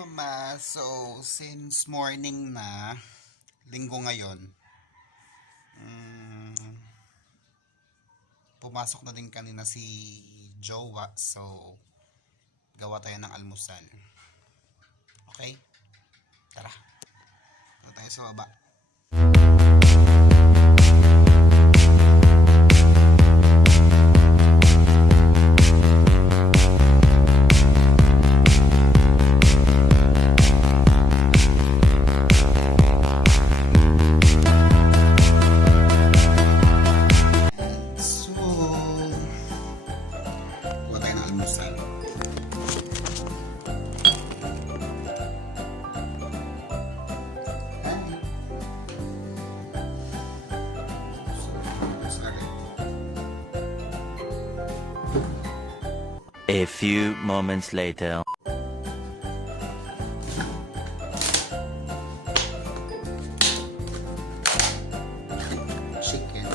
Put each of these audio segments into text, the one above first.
mama. So, since morning na, linggo ngayon, pumasok na din kanina si Jowa. So, gawa tayo ng almusal. Okay? Tara. Gawa tayo sa baba. A few moments later. Chicken.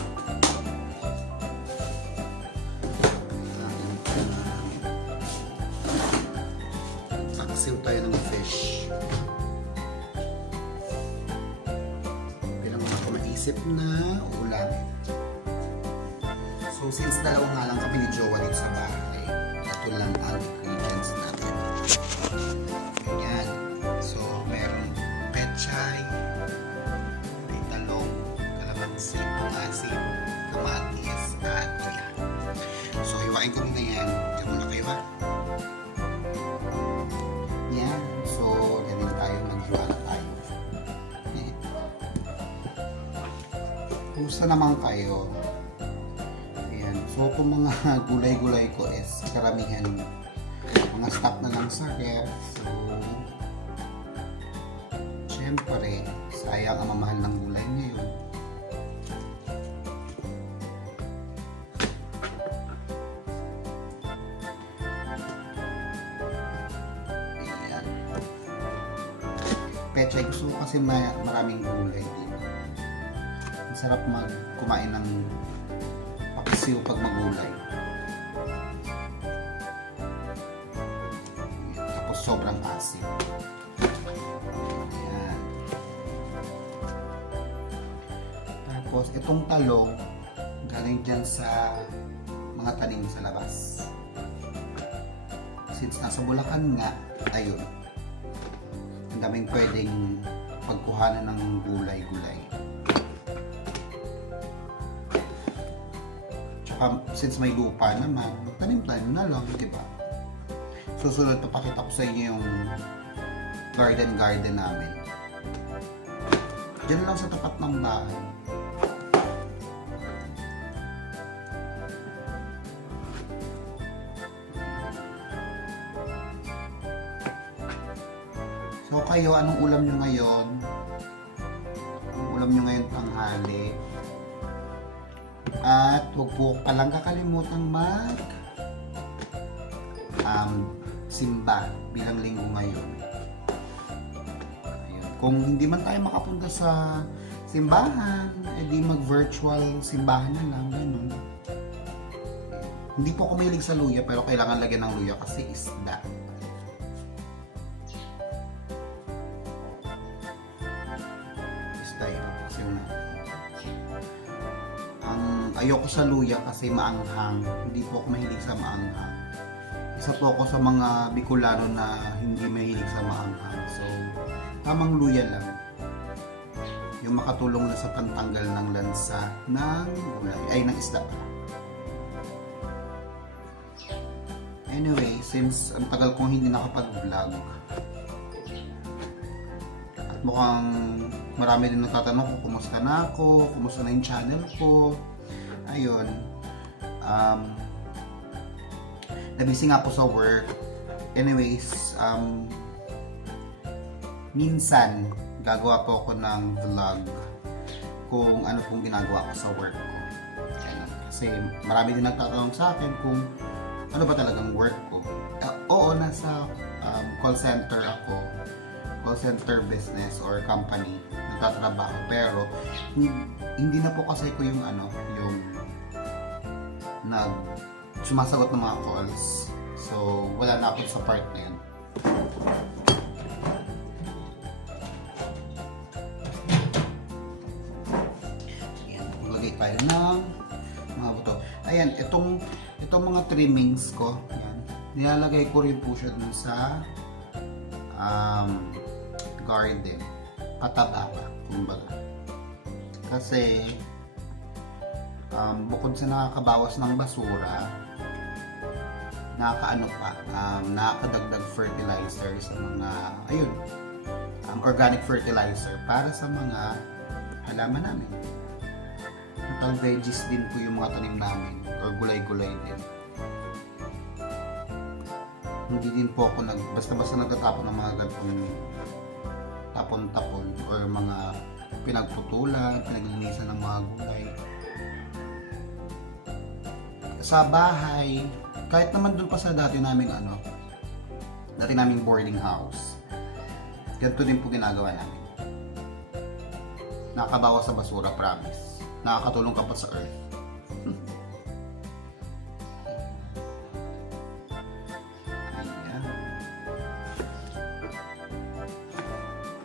Paksiw tayo ng fish. Kailangan ako maisip na ulam. So since dalawa nga lang kami ni Jowa dito sa bahay, ito lang ang ingredients natin. Ganyan. So, meron pechay, may talong, kalamansi, pangasin, kamatis, at yan. So, hiwain ko muna yan. Diyan muna kayo ha. Yan. So, ganyan tayo. Maghiwala tayo. Kumusta naman kayo? So, itong mga gulay-gulay ko is karamihan mga stock na lang sa ref. So, syempre, sayang ang mamahal ng gulay ngayon. Ayan. Pechay, gusto ko kasi maraming gulay dito. Ang sarap kumain ng paksiw pag magulay. Tapos sobrang asin. Ayan. Tapos itong talong galing dyan sa mga tanim sa labas. Since nasa Bulacan nga, ayun. Ang daming pwedeng pagkuhanan ng gulay-gulay. Since may lupa naman, magtanim-tanim na lang, di ba? Susunod, papakita ko sa inyo yung garden namin. Diyan lang sa tapat ng bahay. So kayo, anong ulam nyo ngayon? Anong ulam nyo ngayon tanghali? At huwag po palang kakalimutan simba bilang linggo ngayon. Ayun. Kung hindi man tayo makapunta sa simbahan, edi mag-virtual simbahan na lang, ganun. Hindi po ako mahilig sa luya, pero kailangan lagyan ng luya kasi isda. Isda yun. Kasi ayoko sa luya kasi maanghang. Hindi po ako mahilig sa maanghang. Isa po ako sa mga Bicolano na hindi mahilig sa maanghang. So, tamang luya lang. Yung makatulong na sa pantanggal ng lansa ng gulay, ay ng isda pa. Anyway, since ang tagal kong hindi nakapag-vlog, at mukhang marami din nagtatanong kung kumusta na ako, kumusta na yung channel ko. Ayun, nabisi nga ako sa work. Anyways, minsan gagawa po ako ng vlog kung ano pong ginagawa ko sa work ko. Kasi marami din nagtatanong sa akin kung ano ba talagang work ko. Oo, nasa call center ako. Call center business or company nagtatrabaho, pero hindi na po kasi ko yung sumasagot ng mga calls. So, wala na ako sa part na yun. ng mga buto. Ayan, itong mga trimmings ko, ayan, nilalagay ko rin po siya dun sa garden. Pataba pa, kumbaga. Kasi, bukod sa nakakabawas ng basura, nakakadagdag fertilizer sa mga, ayun, organic fertilizer para sa mga halaman namin. Total veggies din po yung mga tanim namin, or gulay-gulay din. Hindi din po ako basta-basta nagtatapon ng mga gantong tapon-tapon or mga pinagputulan, pinaglinisan ng mga gulay. Sa bahay, kahit naman dun pa sa dati naming boarding house, ganito din po ginagawa namin. Nakakabawas sa basura, promise. Nakakatulong ka pa sa earth. Ayan.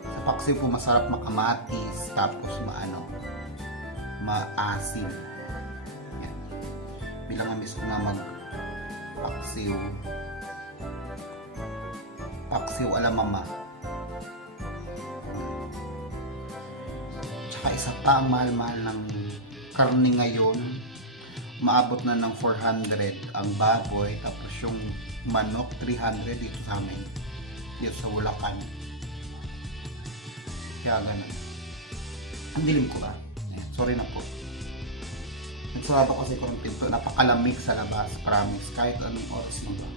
Sa Paksiw po masarap makamatis, tapos maasim. Ayan. Bilang na-miss ko nga Paksiw ala mama. Tsaka isa pa, ang mahal-mahal ng karne ngayon. Maabot na ng 400 ang baboy, tapos yung manok 300 dito sa amin, dito sa Bulacan. Kaya ganun. Ang dilim ko ba? Sorry na po. Nagsarado kasi ko ng pinto. Napakalamig sa labas, promise. Kahit anong oras mo ba.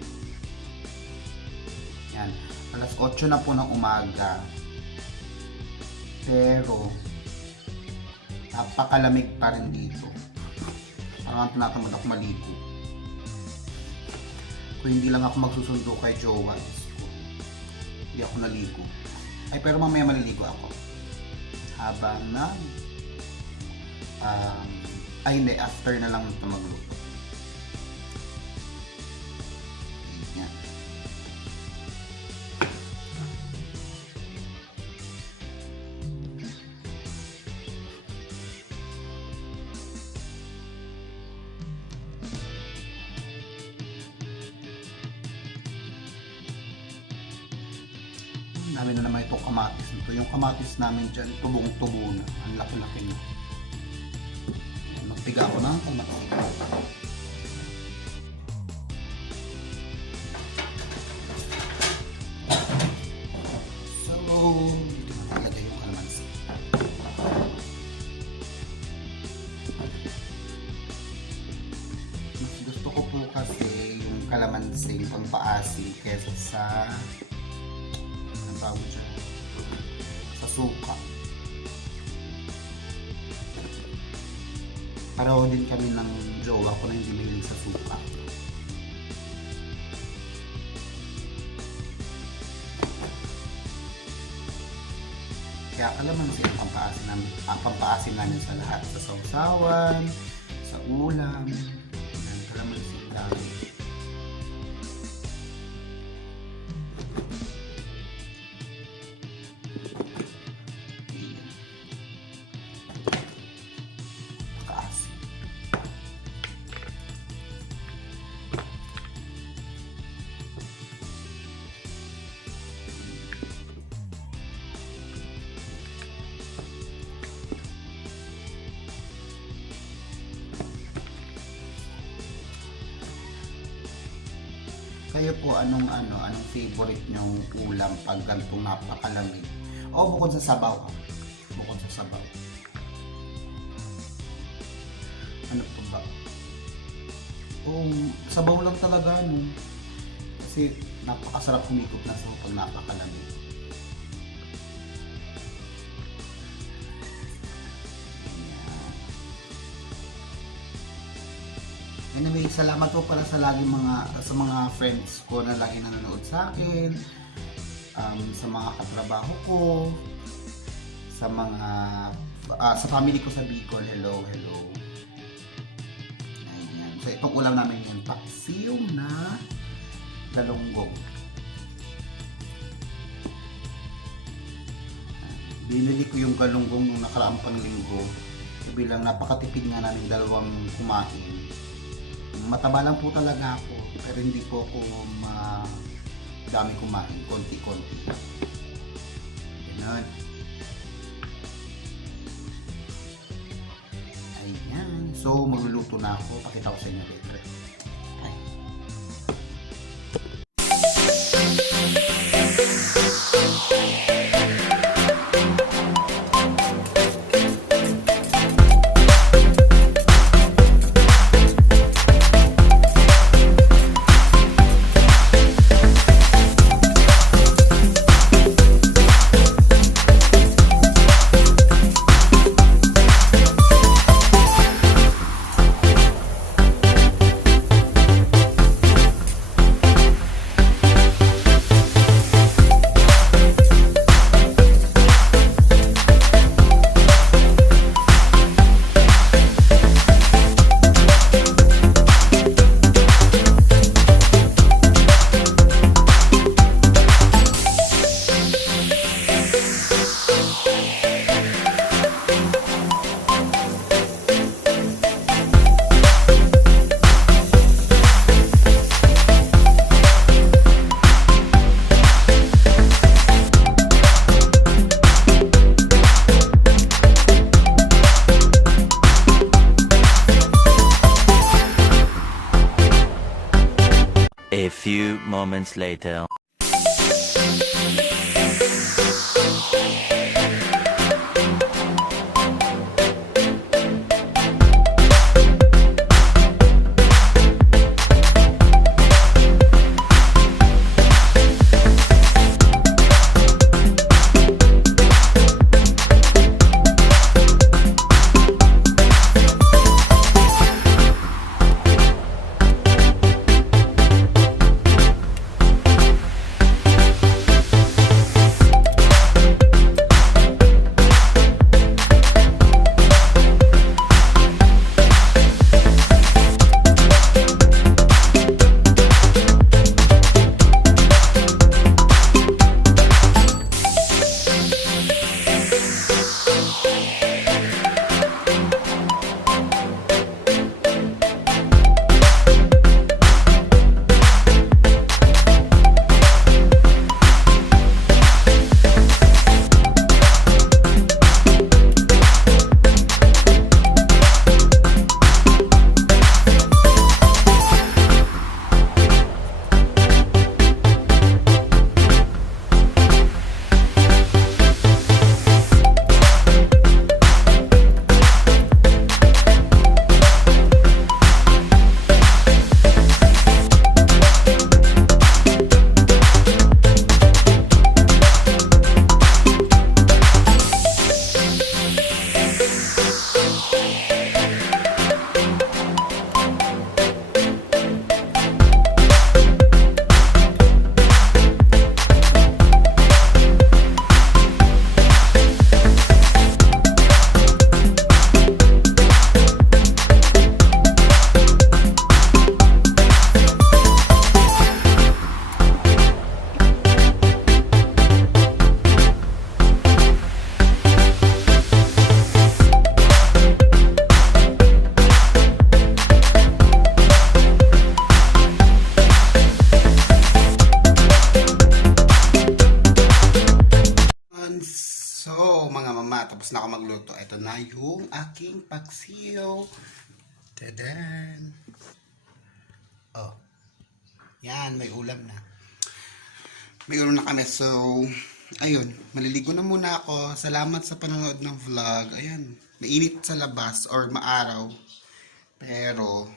Yan. Alas 8 na po ng umaga. Pero, napakalamig pa rin dito. Parang tinatamad ako maligo. Kung hindi lang ako magsusundo kay Jowa, hindi ako naligo. Ay, pero mamaya maliligo ako. Habang hindi, after na lang ito magluto. Yan. Dami na naman itong kamatis nito. Yung kamatis namin dyan, tubong-tubo na. Ang laki-laki na. Magpiga ako ng kamatis. So, dito na talaga yung kalamansi. Mas gusto ko po kasi yung kalamansi pang paasim kesa sa sa suka. Pareho din kami ng jowa ko na hindi mahilig sa suka. Kaya kalamansi ang pampaasim namin sa lahat. Sa sausawan, sa ulam, kalamansi namin. Kayo po, anong favorite nyong ulam pag ganitong napakalamig? O bukod sa sabaw. Bukod sa sabaw. Ano po ba? Sabaw lang talaga, no? Kasi napakasarap humikot na sa pag napakalamig. Anyway, salamat po pala sa mga friends ko na lagi nanonood sa akin, sa mga katrabaho ko, sa family ko sa Bicol. Hello. Ayan. So itong ulam namin yan, paksiw na galunggong. Binili ko yung galunggong nung nakaraang panglinggo. bilang napakatipid nga namin dalawang kumain. Mataba lang po talaga ako, pero hindi po ako dami kumain, konti-konti. Ganun. Ayan. So, magluluto na ako. Pakita ko sa inyo later. Ay. A few moments later. So, mga mama, tapos na ako magluto. Ito na yung aking paksiw. Tadan! Oh. Yan, may ulam na. May ulam na kami. So, ayun. Maliligo na muna ako. Salamat sa panonood ng vlog. Ayan. Mainit sa labas or maaraw. Pero,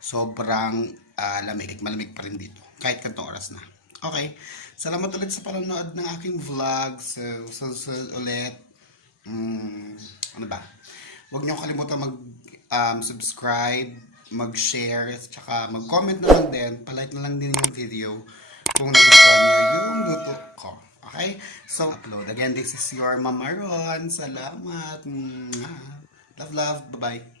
sobrang lamig. Malamig pa rin dito. Kahit kantong oras na. Okay. Salamat ulit sa panonood ng aking vlog. So ulit. Ano ba? Huwag niyo kalimutan mag-subscribe, mag-share, at saka mag-comment na lang din. Palike na lang din yung video kung nagustuhan niyo yung luto ko. Okay? So, upload. Again, this is your Mama Ron. Salamat. Love, love. Bye-bye.